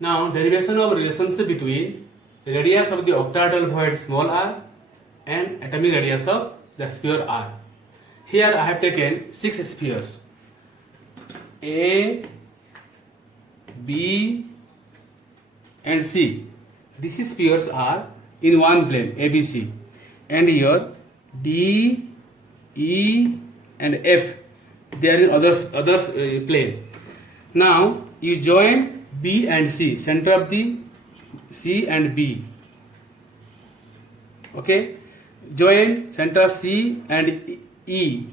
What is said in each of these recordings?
Now derivation of relationship between radius of the octahedral void small r and atomic radius of the sphere r. Here I have taken 6 spheres A, B and C. These spheres are in one plane ABC, and here D, E and F, they are in others plane. Now you join B and C, center of the C and B. Okay, join center C and E,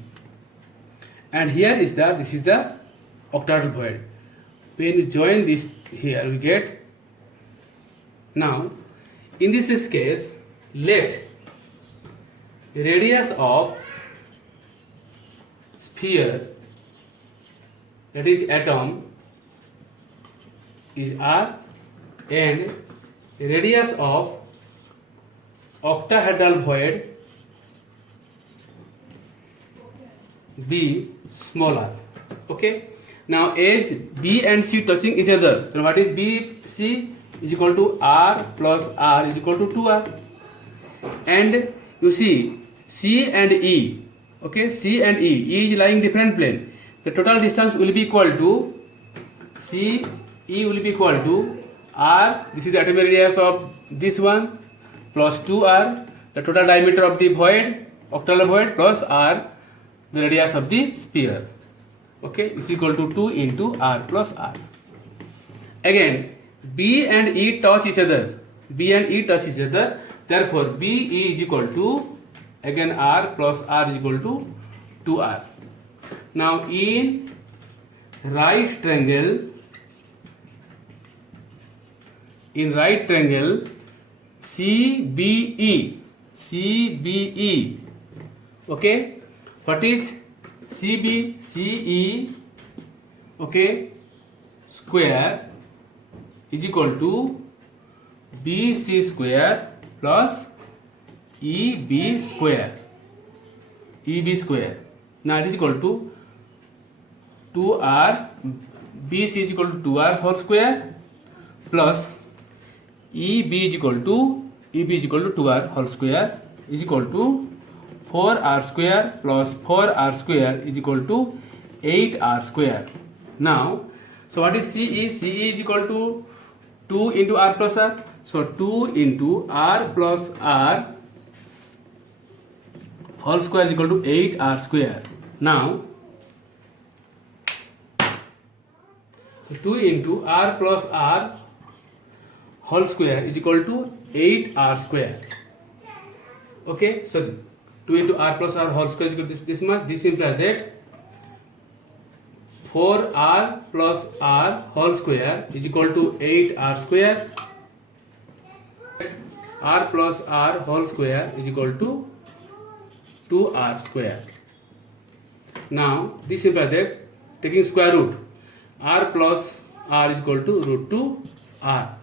and here is this is the octahedral void. When you join this here, we get. Now in this case, let radius of sphere, that is atom, is r, and radius of octahedral void be smaller. Okay, now as B and C touching each other, then what is B C is equal to r plus r is equal to 2r, and you see C and E. Okay, C and E is lying different plane. The total distance will be equal to C E will be equal to r, this is the atomic radius of this one, plus 2r, the total diameter of the void, octahedral void, plus r, the radius of the sphere. Okay, is equal to 2 into r plus r. Again, B and E touch each other. B and E touch each other. Therefore, BE is equal to, again, r plus r is equal to 2r. Now, in right triangle, CBE, okay, what is CE, okay, square is equal to BC square plus EB square. Now it is equal to 2r, BC is equal to 2r whole square plus EB is equal to 2r whole square is equal to 4r square plus 4r square is equal to 8r square. Now, so what is CE? CE is equal to 2 into r plus r. So 2 into r plus r whole square is equal to 8r square. Now 2 into r plus r whole square is equal to 8r square. Okay, so 2 into r plus r whole square is equal to this much. This implies that 4r plus r whole square is equal to 8r square. R plus r whole square is equal to 2r square. Now this implies that taking square root, r plus r is equal to root 2 r.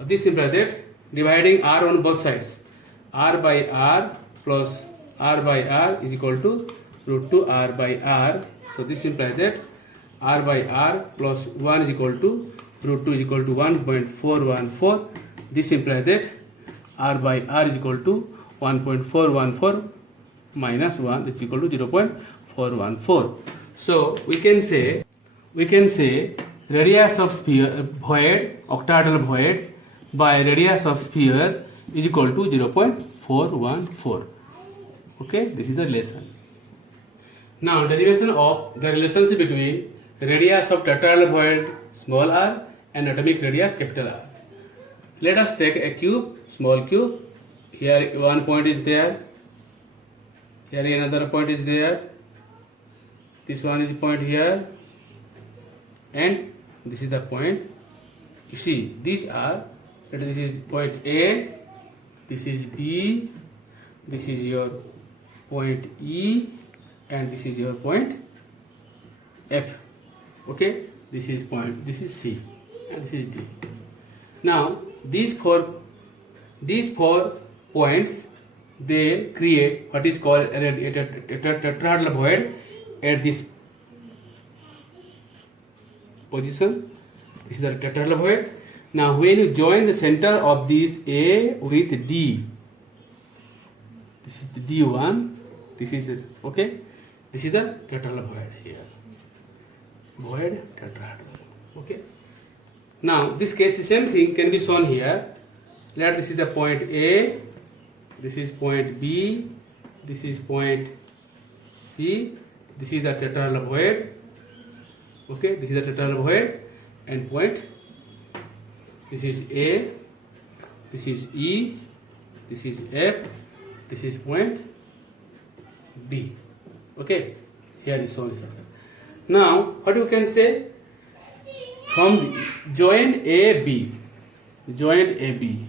This implies that dividing r on both sides, r by r plus r by r is equal to root 2 r by r. So this implies that r by r plus 1 is equal to root 2 is equal to 1.414. This implies that r by r is equal to 1.414 minus 1 is equal to 0.414. So we can say radius of sphere void, octahedral void, by radius of sphere is equal to 0.414. Okay, this is the relation. Now derivation of the relationship between radius of tetrahedral void small r and atomic radius capital R. Let us take a cube, small cube. Here one point is there, here another point is there, this one is point here, and this is the point. You see, these are, this is point A, this is B, this is your point E, and this is your point F. Okay, this is point, this is C, and this is D. Now these four points, they create what is called a tetrahedral void at this position. This is the tetrahedral void. Now when you join the center of this A with D, this is the D1, this is okay, this is the tetrahedral void here, void tetrahedral. Okay. Now this case the same thing can be shown here. Let this is the point A, this is point B, this is point C, this is the tetrahedral void. Okay, this is the tetrahedral void and point. This is A, this is E, this is F, this is point B. Okay, here is shown here. Now what you can say, from the join AB, join AB.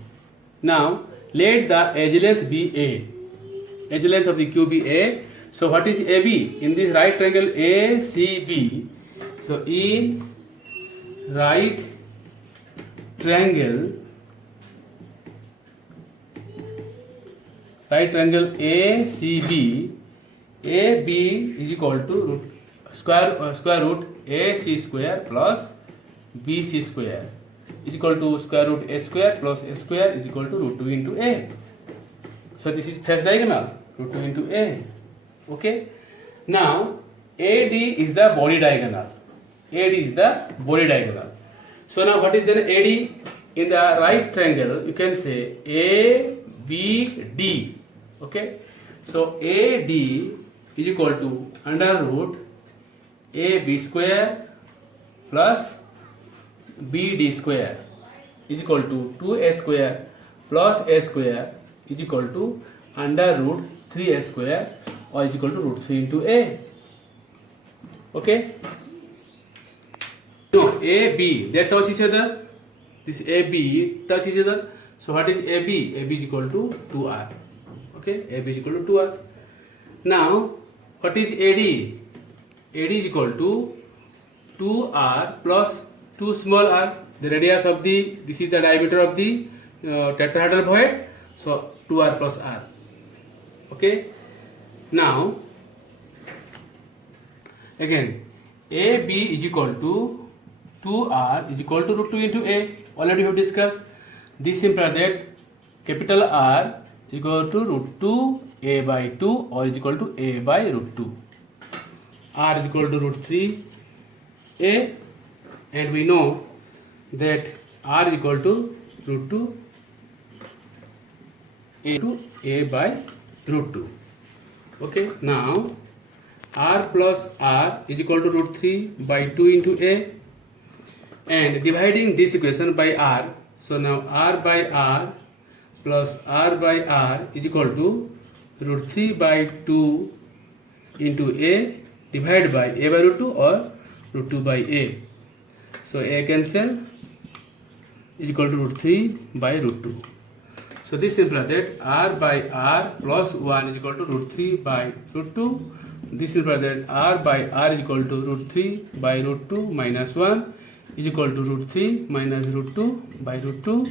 Now let the edge length be A, edge length of the cube be A. So what is AB? In this right triangle ACB, so in right triangle ACB, AB is equal to square root AC square plus BC square is equal to square root A square plus A square is equal to root 2 into A. So this is first diagonal, root 2 into A. Okay. Now AD is the body diagonal. AD is the body diagonal. So now what is then AD? In the right triangle you can say ABD. Okay. So AD is equal to under root AB square plus BD square is equal to 2A square plus A square is equal to under root 3A square or is equal to root 3 into A. Okay. So AB, they touch each other. This AB touch each other. So what is AB? AB is equal to 2R. Okay, AB is equal to 2R. Now what is AD? AD is equal to 2R plus 2 small r. The radius of the, this is the diameter of the tetrahedral void. So 2R plus R. Okay. Now again AB is equal to 2R is equal to root 2 into A. Already we have discussed. This implies that capital R is equal to root 2 A by 2 or is equal to A by root 2. R is equal to root 3 A, and we know that R is equal to root 2 A to A by root 2. Okay. Now R plus R is equal to root 3 by 2 into A, and dividing this equation by R. So now R by R plus R by R is equal to root 3 by 2 into A divided by A by root 2 or root 2 by A. So A cancel is equal to root 3 by root 2. So this implies that R by R plus 1 is equal to root 3 by root 2. This implies that R by R is equal to root 3 by root 2 minus 1 is equal to root 3 minus root 2 by root 2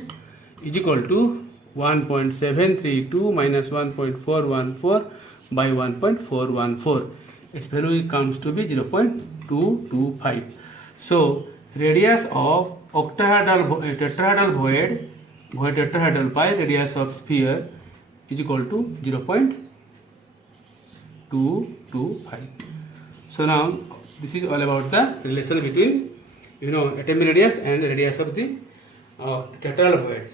is equal to 1.732 minus 1.414 by 1.414. Its value comes to be 0.225. So radius of tetrahedral void tetrahedral by radius of sphere is equal to 0.225. So now this is all about the relation between atomic radius and radius of the tetrahedral void.